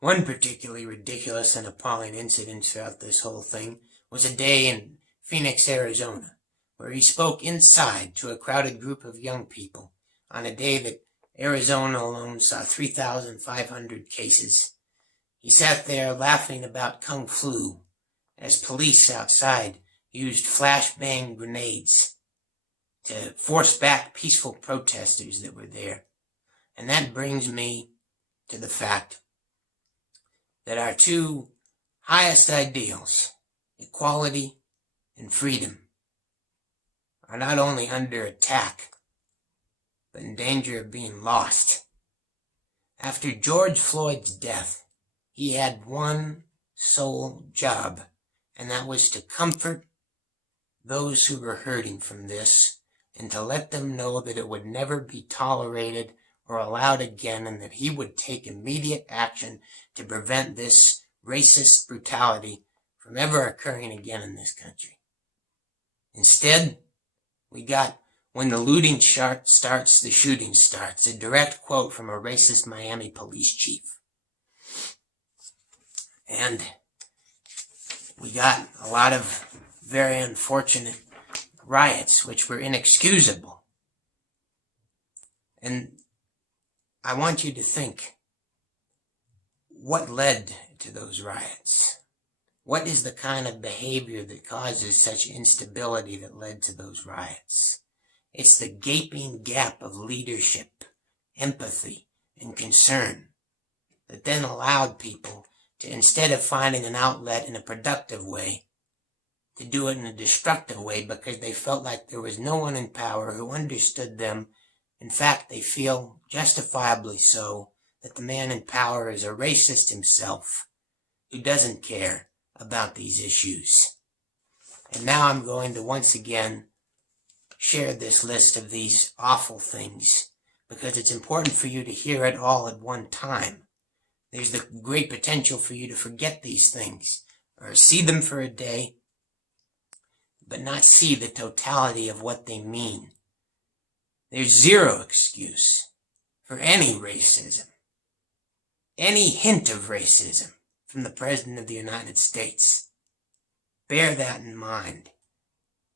One particularly ridiculous and appalling incident throughout this whole thing was a day in Phoenix, Arizona, where he spoke inside to a crowded group of young people on a day that Arizona alone saw 3,500 cases. He sat there laughing about Kung Flu as police outside used flashbang grenades to force back peaceful protesters that were there. And that brings me to the fact that our two highest ideals, equality and freedom, are not only under attack, but in danger of being lost. After George Floyd's death, he had one sole job, and that was to comfort those who were hurting from this and to let them know that it would never be tolerated or allowed again, and that he would take immediate action to prevent this racist brutality from ever occurring again in this country. Instead, we got "when the looting starts, the shooting starts," a direct quote from a racist Miami police chief. And we got a lot of very unfortunate riots, which were inexcusable. And I want you to think, what led to those riots? What is the kind of behavior that causes such instability that led to those riots? It's the gaping gap of leadership, empathy, and concern that then allowed people to, instead of finding an outlet in a productive way, to do it in a destructive way because they felt like there was no one in power who understood them. In fact, they feel, justifiably so, that the man in power is a racist himself who doesn't care about these issues. And now I'm going to once again share this list of these awful things because it's important for you to hear it all at one time. There's the great potential for you to forget these things or see them for a day, but not see the totality of what they mean. There's zero excuse for any racism, any hint of racism from the President of the United States. Bear that in mind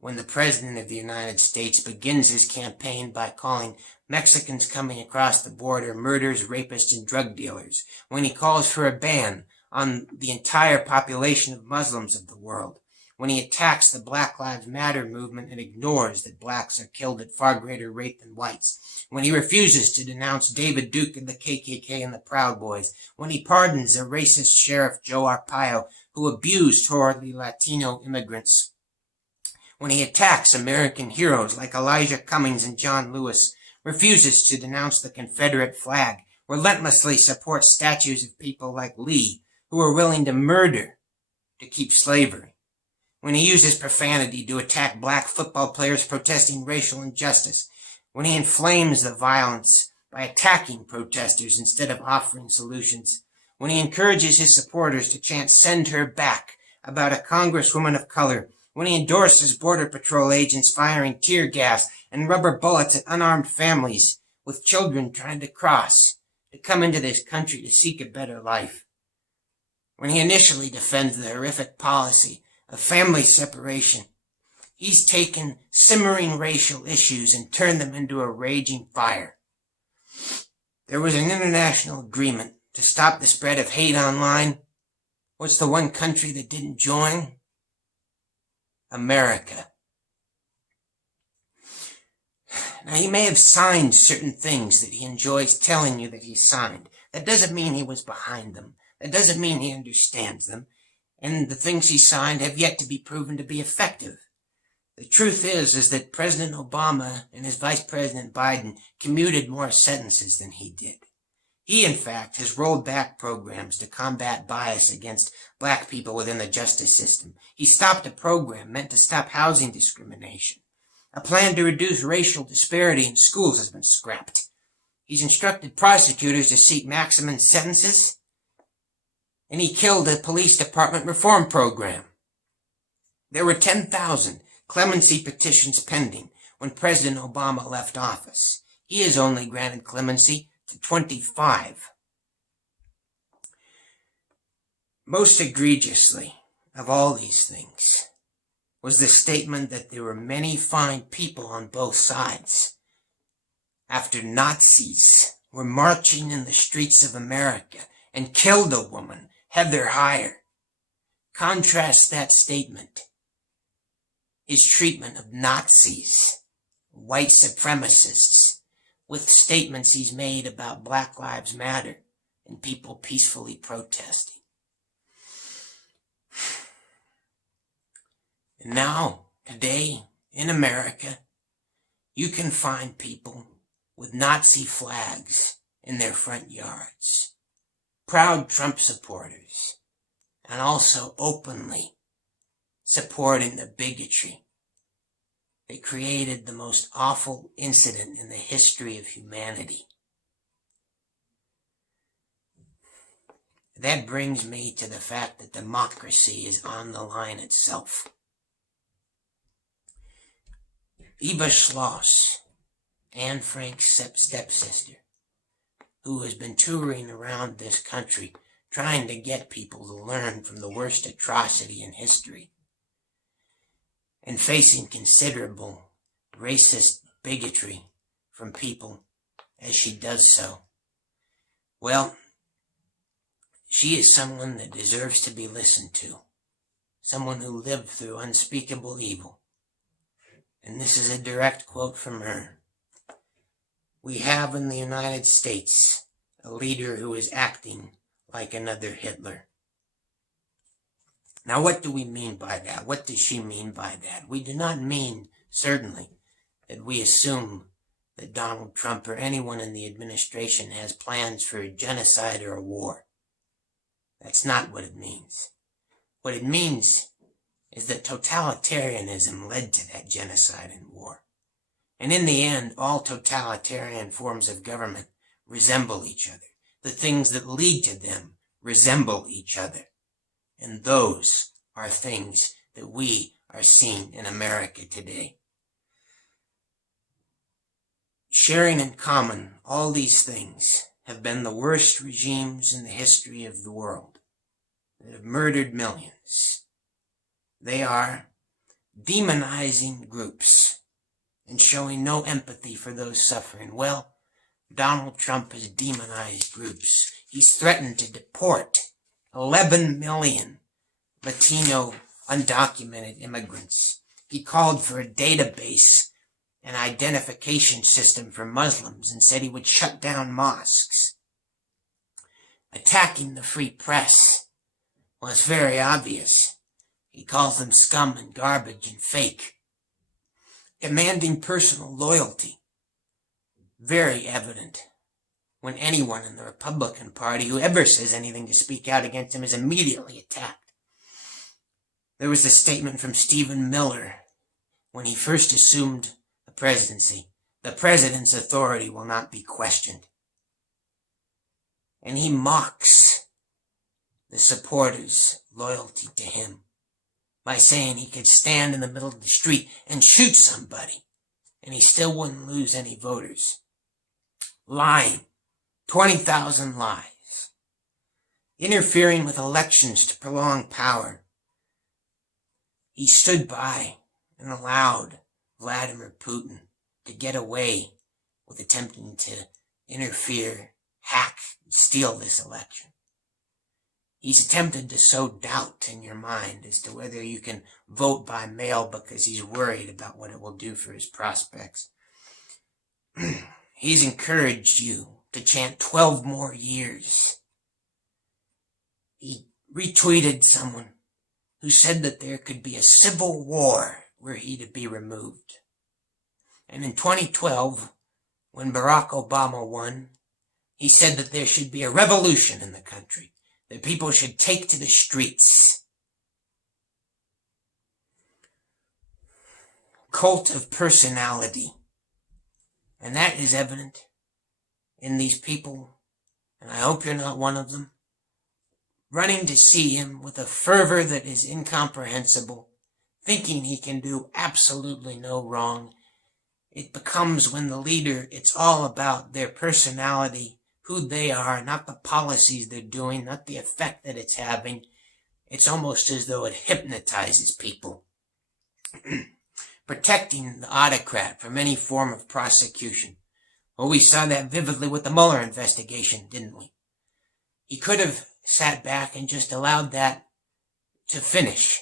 when the President of the United States begins his campaign by calling Mexicans coming across the border murderers, rapists, and drug dealers, when he calls for a ban on the entire population of Muslims of the world, when he attacks the Black Lives Matter movement and ignores that blacks are killed at far greater rate than whites, when he refuses to denounce David Duke and the KKK and the Proud Boys, when he pardons a racist Sheriff Joe Arpaio who abused horribly Latino immigrants, when he attacks American heroes like Elijah Cummings and John Lewis, refuses to denounce the Confederate flag, relentlessly supports statues of people like Lee who were willing to murder to keep slavery, when he uses profanity to attack black football players protesting racial injustice, when he inflames the violence by attacking protesters instead of offering solutions, when he encourages his supporters to chant "send her back" about a congresswoman of color, when he endorses Border Patrol agents firing tear gas and rubber bullets at unarmed families with children trying to cross, to come into this country to seek a better life, when he initially defends the horrific policy of family separation. He's taken simmering racial issues and turned them into a raging fire. There was an international agreement to stop the spread of hate online. What's the one country that didn't join? America. Now, he may have signed certain things that he enjoys telling you that he signed. That doesn't mean he was behind them. That doesn't mean he understands them. And the things he signed have yet to be proven to be effective. The truth is that President Obama and his Vice President Biden commuted more sentences than he did. He, in fact, has rolled back programs to combat bias against black people within the justice system. He stopped a program meant to stop housing discrimination. A plan to reduce racial disparity in schools has been scrapped. He's instructed prosecutors to seek maximum sentences, and he killed a police department reform program. There were 10,000 clemency petitions pending when President Obama left office. He has only granted clemency to 25. Most egregiously of all these things was the statement that there were many fine people on both sides after Nazis were marching in the streets of America and killed a woman, Heather Heyer. Contrast that statement, his treatment of Nazis, white supremacists, with statements he's made about Black Lives Matter and people peacefully protesting. And now, today, in America, you can find people with Nazi flags in their front yards, proud Trump supporters, and also openly supporting the bigotry that created the most awful incident in the history of humanity. That brings me to the fact that democracy is on the line itself. Eva Schloss, Anne Frank's stepsister, who has been touring around this country trying to get people to learn from the worst atrocity in history, and facing considerable racist bigotry from people as she does so. Well, she is someone that deserves to be listened to, someone who lived through unspeakable evil. And this is a direct quote from her. "We have in the United States a leader who is acting like another Hitler." Now, what do we mean by that? What does she mean by that? We do not mean, certainly, that we assume that Donald Trump or anyone in the administration has plans for a genocide or a war. That's not what it means. What it means is that totalitarianism led to that genocide and war. And in the end, all totalitarian forms of government resemble each other. The things that lead to them resemble each other. And those are things that we are seeing in America today. Sharing in common all these things have been the worst regimes in the history of the world that have murdered millions. They are demonizing groups and showing no empathy for those suffering. Well, Donald Trump has demonized groups. He's threatened to deport 11 million Latino undocumented immigrants. He called for a database and identification system for Muslims and said he would shut down mosques. Attacking the free press. Well, it's very obvious. He calls them scum and garbage and fake. Demanding personal loyalty. Very evident when anyone in the Republican Party who ever says anything to speak out against him is immediately attacked. There was a statement from Stephen Miller when he first assumed the presidency. The president's authority will not be questioned. And he mocks the supporters' loyalty to him by saying he could stand in the middle of the street and shoot somebody and he still wouldn't lose any voters. Lying. 20,000 lies. Interfering with elections to prolong power. He stood by and allowed Vladimir Putin to get away with attempting to interfere, hack, and steal this election. He's attempted to sow doubt in your mind as to whether you can vote by mail because he's worried about what it will do for his prospects. He's encouraged you to chant 12 more years. He retweeted someone who said that there could be a civil war were he to be removed. And in 2012, when Barack Obama won, he said that there should be a revolution in the country, that people should take to the streets. Cult of personality. And that is evident in these people, and I hope you're not one of them, running to see him with a fervor that is incomprehensible, thinking he can do absolutely no wrong. It becomes when the leader, it's all about their personality, who they are, not the policies they're doing, not the effect that it's having. It's almost as though it hypnotizes people, protecting the autocrat from any form of prosecution. Well, we saw that vividly with the Mueller investigation, didn't we? He could have sat back and just allowed that to finish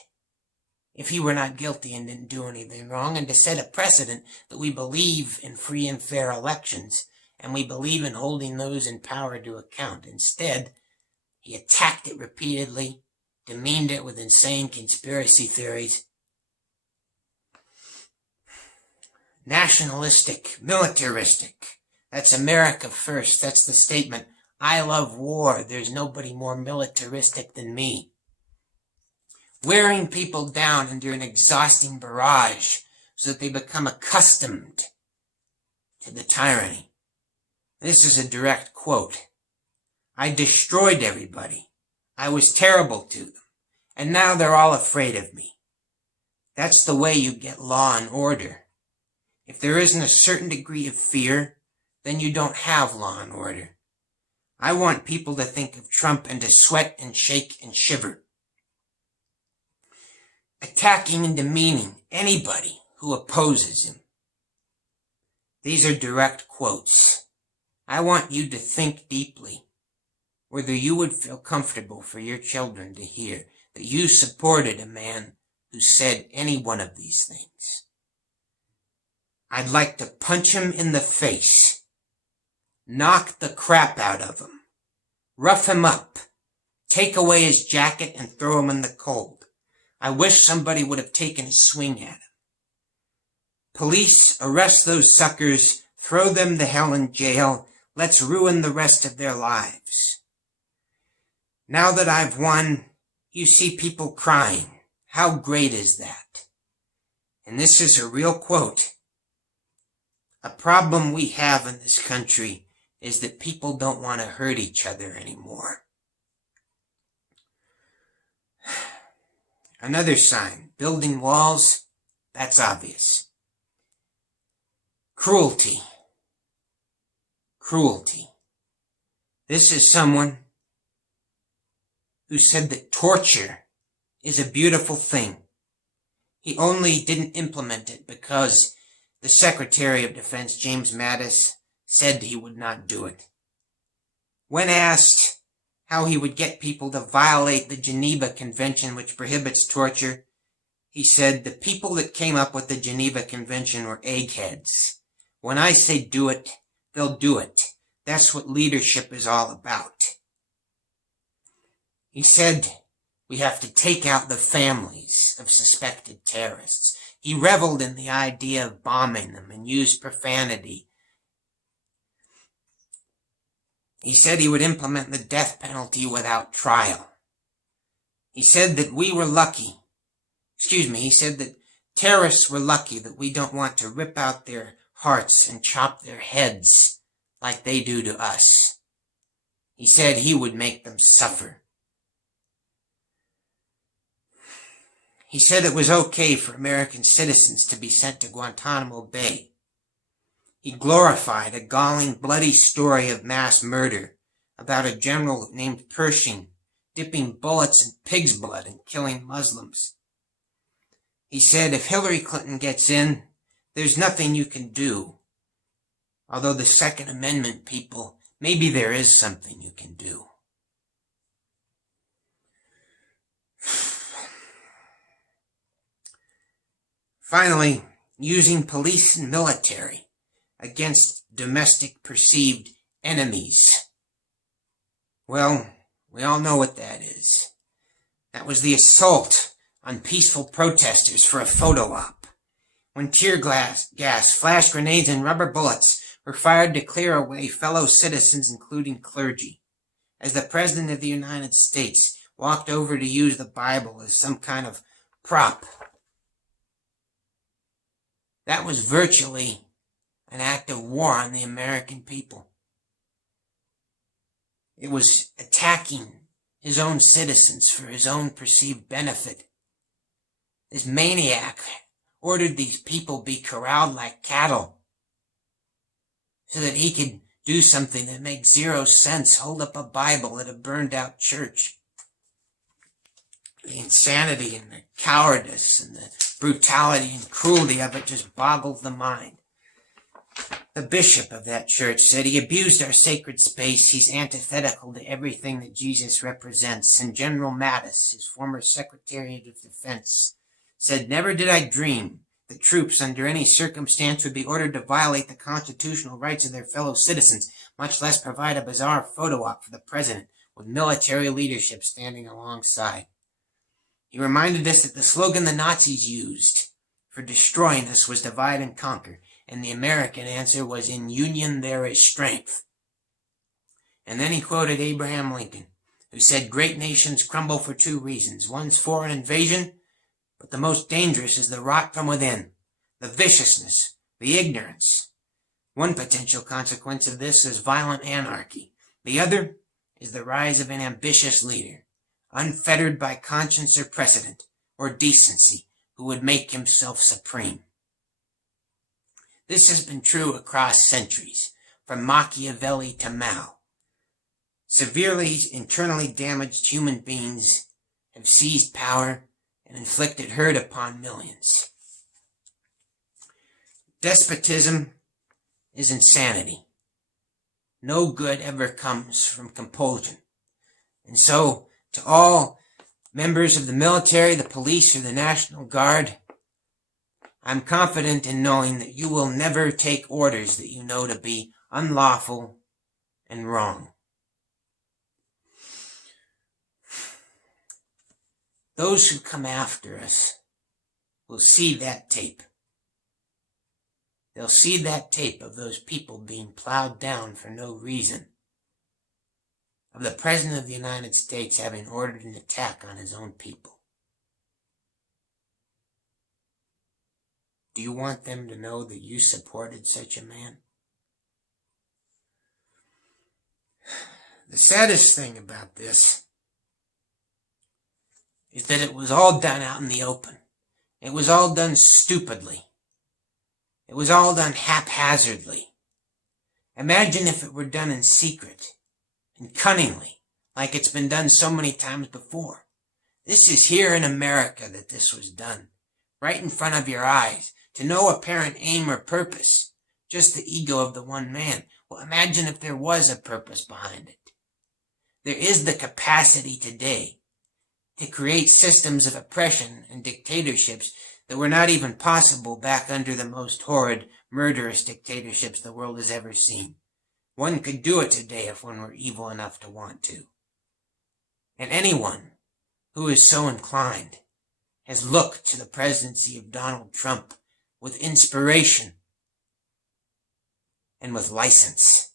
if he were not guilty and didn't do anything wrong, and to set a precedent that we believe in free and fair elections, and we believe in holding those in power to account. Instead, he attacked it repeatedly, demeaned it with insane conspiracy theories. Nationalistic, militaristic. That's America first. That's the statement. I love war. There's nobody more militaristic than me. Wearing people down under an exhausting barrage so that they become accustomed to the tyranny. This is a direct quote. I destroyed everybody. I was terrible to them. And now they're all afraid of me. That's the way you get law and order. If there isn't a certain degree of fear, then you don't have law and order. I want people to think of Trump and to sweat and shake and shiver. Attacking and demeaning anybody who opposes him. These are direct quotes. I want you to think deeply whether you would feel comfortable for your children to hear that you supported a man who said any one of these things. I'd like to punch him in the face, knock the crap out of him, rough him up, take away his jacket and throw him in the cold. I wish somebody would have taken a swing at him. Police, arrest those suckers, throw them to hell in jail. Let's ruin the rest of their lives. Now that I've won, you see people crying. How great is that? And this is a real quote. A problem we have in this country is that people don't want to hurt each other anymore. Another sign, building walls, that's obvious. Cruelty. Cruelty. This is someone who said that torture is a beautiful thing. He only didn't implement it because the Secretary of Defense, James Mattis, said he would not do it. When asked how he would get people to violate the Geneva Convention, which prohibits torture, he said, the people that came up with the Geneva Convention were eggheads. When I say do it, they'll do it. That's what leadership is all about. He said we have to take out the families of suspected terrorists. He reveled in the idea of bombing them and used profanity. He said he would implement the death penalty without trial. He said that we were lucky. He said that terrorists were lucky that we don't want to rip out their hearts and chop their heads like they do to us. He said he would make them suffer. He said it was okay for American citizens to be sent to Guantanamo Bay. He glorified a galling, bloody story of mass murder about a general named Pershing dipping bullets in pig's blood and killing Muslims. He said if Hillary Clinton gets in, there's nothing you can do. Although the Second Amendment people, maybe there is something you can do. Finally, using police and military against domestic perceived enemies. Well, we all know what that is. That was the assault on peaceful protesters for a photo op, when tear gas, flash grenades, and rubber bullets were fired to clear away fellow citizens, including clergy, as the President of the United States walked over to use the Bible as some kind of prop. That was virtually an act of war on the American people. It was attacking his own citizens for his own perceived benefit. This maniac ordered these people be corralled like cattle so that he could do something that makes zero sense, hold up a Bible at a burned out church. The insanity and the cowardice and the brutality and cruelty of it just boggles the mind. The bishop of that church said he abused our sacred space. He's antithetical to everything that Jesus represents. And General Mattis, his former Secretary of Defense, said, "Never did I dream that troops under any circumstance would be ordered to violate the constitutional rights of their fellow citizens, much less provide a bizarre photo op for the president with military leadership standing alongside." He reminded us that the slogan the Nazis used for destroying us was divide and conquer, and the American answer was, "In union there is strength." And then he quoted Abraham Lincoln, who said, "Great nations crumble for two reasons. One's foreign invasion, but the most dangerous is the rot from within, the viciousness, the ignorance. One potential consequence of this is violent anarchy. The other is the rise of an ambitious leader, unfettered by conscience or precedent or decency, who would make himself supreme." This has been true across centuries, from Machiavelli to Mao. Severely internally damaged human beings have seized power and inflicted hurt upon millions. Despotism is insanity. No good ever comes from compulsion. And so, to all members of the military, the police, or the National Guard, I'm confident in knowing that you will never take orders that you know to be unlawful and wrong. Those who come after us will see that tape. They'll see that tape of those people being plowed down for no reason, of the President of the United States having ordered an attack on his own people. Do you want them to know that you supported such a man? The saddest thing about this is that it was all done out in the open. It was all done stupidly. It was all done haphazardly. Imagine if it were done in secret and cunningly, like it's been done so many times before. This is here in America that this was done, right in front of your eyes, to no apparent aim or purpose, just the ego of the one man. Well, imagine if there was a purpose behind it. There is the capacity today to create systems of oppression and dictatorships that were not even possible back under the most horrid, murderous dictatorships the world has ever seen. One could do it today if one were evil enough to want to. And anyone who is so inclined has looked to the presidency of Donald Trump with inspiration and with license.